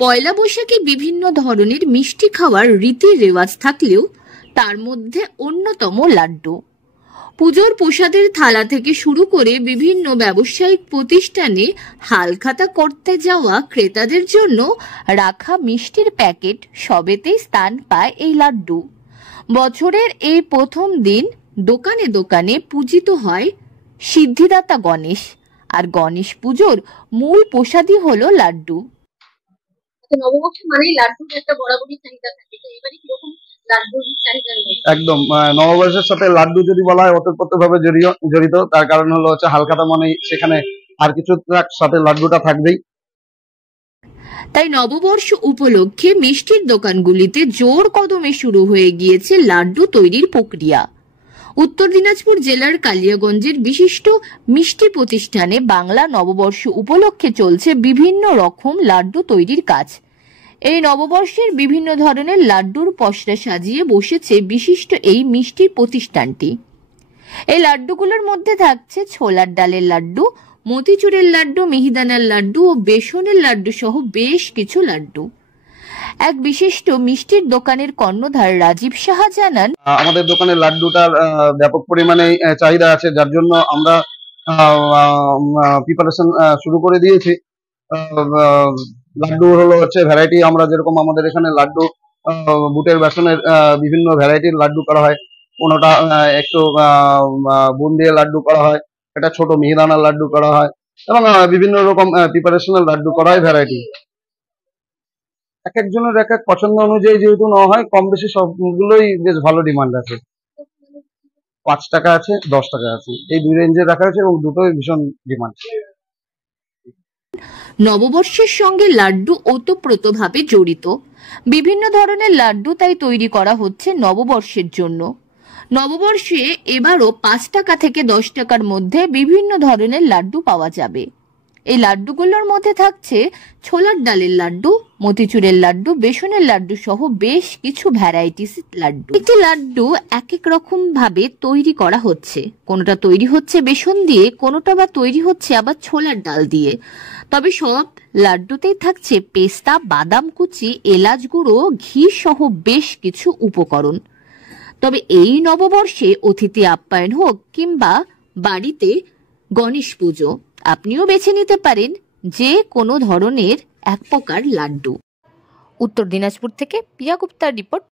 পয়লা বৈশাখে বিভিন্ন ধরনের মিষ্টি খাওয়ার রীতি রেওয়াজ থাকলেও তার মধ্যে অন্যতম লাড্ডু। পুজোর প্রসাদের থালা থেকে শুরু করে বিভিন্ন ব্যবসায়িক প্রতিষ্ঠানে হালখাতা করতে যাওয়া ক্রেতাদের জন্য রাখা মিষ্টির প্যাকেট সবেতেই স্থান পায় এই লাড্ডু। বছরের এই প্রথম দিন দোকানে দোকানে পূজিত হয় সিদ্ধিদাতা গণেশ, আর গণেশ পুজোর মূল প্রসাদই হলো লাড্ডু। নববর্ষ মানেই লাড্ডুর একটা বরাবরই চাহিদা থাকে, তো এবারে কিরকম লাড্ডুর চাহিদা রয়েছে? একদম নববর্ষের সাথে লাড্ডু যদি বলা হয় ওতপ্রোতভাবে জড়িত। তার কারণ হলো হালখাতা মানেই সেখানে আর কিছু সাথে লাড্ডুটা থাকবেই। তাই নববর্ষ উপলক্ষে মিষ্টির দোকানগুলিতে জোর কদমে শুরু হয়ে গিয়েছে লাড্ডু তৈরির প্রক্রিয়া। উত্তর দিনাজপুর জেলার কালিয়াগঞ্জের বিশিষ্ট মিষ্টি প্রতিষ্ঠানে বাংলা নববর্ষ উপলক্ষে চলছে বিভিন্ন রকম লাড্ডু তৈরির কাজ। এই নববর্ষের বিভিন্ন ধরনের লাড্ডুর পসরা সাজিয়ে বসেছে বিশিষ্ট এই মিষ্টি প্রতিষ্ঠানটি। এই লাড্ডুগুলোর মধ্যে থাকছে ছোলার ডালের লাড্ডু, মতিচুরের লাড্ডু, মিহিদানার লাড্ডু ও বেসনের লাড্ডু সহ বেশ কিছু লাড্ডু। এক বিশিষ্ট মিষ্টির দোকানের কর্ণধার রাজীব সাহা জানান, আমাদের দোকানের লাড্ডুটার ব্যাপক পরিমাণে চাহিদা আছে, যার জন্য আমরা প্রিপারেশন শুরু করে দিয়েছি। লাড্ডু ভ্যারাইটি, আমরা যেরকম আমাদের এখানে লাড্ডু বুটের বেসনের বিভিন্ন ভ্যারাইটির লাড্ডু করা হয়। কোনোটা একটু বুন্দিয়া লাড্ডু করা হয়, এটা ছোট মিহিদানার লাড্ডু করা হয়, এবং বিভিন্ন রকম প্রিপারেশনাল লাড্ডু করা হয় ভ্যারাইটি। এক একজনের এক এক পছন্দ অনুযায়ী যেহেতু নেওয়া হয়, কম বেশি সবগুলোই বেশ ভালো ডিমান্ড আছে। 5 টাকা আছে, 10 টাকা আছে, এই দুই রেঞ্জে রাখা আছে এবং দুটোই ভীষণ ডিমান্ড। নববর্ষের সঙ্গে লাড্ডু ওতপ্রোতভাবে জড়িত। বিভিন্ন ধরনের লাড্ডু তাই তৈরি করা হচ্ছে নববর্ষের জন্য। নববর্ষে এবারও 5 টাকা থেকে 10 টাকার মধ্যে বিভিন্ন ধরনের লাড্ডু পাওয়া যাবে। এই লাড্ডুগুলোর মধ্যে থাকছে ছোলার ডালের লাড্ডু, মতিচুরের লাড্ডু, বেসনের লাড্ডু সহ বেশ কিছু ভ্যারাইটিস লাড্ডু। একটি লাড্ডু এক এক রকম ভাবে তৈরি করা হচ্ছে। কোনোটা তৈরি হচ্ছে বেসন দিয়ে, কোনোটা বা তৈরি হচ্ছে আবার ছোলার ডাল দিয়ে। তবে সব লাড্ডুতেই থাকছে পেস্তা, বাদাম কুচি, এলাচ গুঁড়ো, ঘি সহ বেশ কিছু উপকরণ। তবে এই নববর্ষে অতিথি আপ্যায়ন হোক কিংবা বাড়িতে গণেশ পুজো, আপনিও বেছে নিতে পারেন যে কোনো ধরনের এক প্রকার লাড্ডু। উত্তর দিনাজপুর থেকে পিয়া গুপ্তার রিপোর্ট।